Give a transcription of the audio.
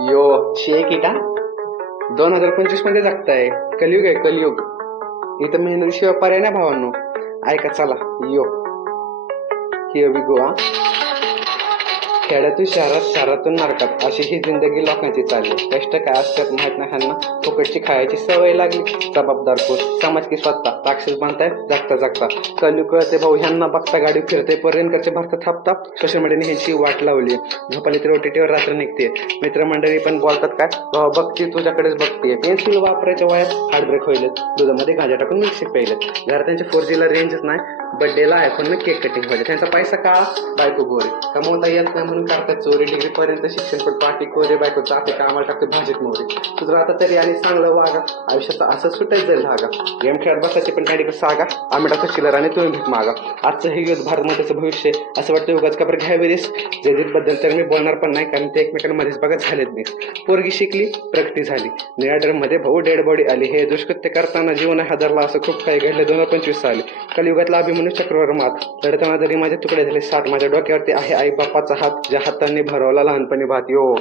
यो शेक आहे का? 2025 मध्ये जगताय. कलियुग आहे कलियुग. इथं मेहनतीशिवाय पर्याय नाही भावांनो. ऐका चला. यो हिअर वी गो. खेड्यातून शहरात, शहरातून नरकात, अशी ही जिंदगी लोकांची चालली. कष्ट काय असतात माहित नाही ह्यांना. फुकटची खायची सवय लागली. जबाबदार कोण? समाज की स्वतः. राक्षस बनताय जगता जगता. कलियुग कळते भाऊ ह्यांना. बघता गाडी फिरते, पर्यंत करते भारतात थापता. सोशल मीडियाने ह्यांची वाट लावली. झोपाली तर ओटीटीवर रात्र निघते. मित्रमंडळी पण बोलतात काय, भाऊ बघती तुझ्याकडेच बघते. पेन्सिल वापरायच्या वयात हार्ट ब्रेक होईल. दुधामध्ये गांजा टाकून मिल्कशेक प्यायले. घरात त्यांच्या 4G ला रेंजच नाही. बर्थडेला आयफोन केक कटिंग व्हायचे. त्यांचा पैसा काळा, बायको गोरी. कमवता येत नाही म्हणून करतात चोरी. डिग्री पर्यंत शिक्षण पण पाठी कोरे. बायको जाते कामाला टाकते भाजीत मोहरी. तुझं आता तरी आणि चांगलं वागा. आयुष्याचा असं सुटायचं जाईल धागा. गेम खेळत बसायचे पण काही सागा. आम्ही टाकतो चिलर आणि तुम्ही भीक मागा. आजचं हे युद्ध भारतमातेचं भविष्य. असं वाटतं उगाच का बरं घ्यावी रिस्क. जयदीपबद्दल तर मी बोलणार पण नाही, कारण ते एकमेकांमध्येच बघा झालेत मिस. पोरगी शिकली, प्रगती झाली. निळ्या ड्रममध्ये भाऊ डेड बॉडी आली. हे दुष्कृत्य करताना जीवन हादरला, असं खूप काही घडलं 2025 साली. कलियुगातला अभिमन्यू चक्रवर मात. लढताना जरी माझे तुकडे झाले 60. माझ्या डोक्यावरती आहे आई बापाचा हात, ज्या हातांनी भरवला लहानपणी भात. यो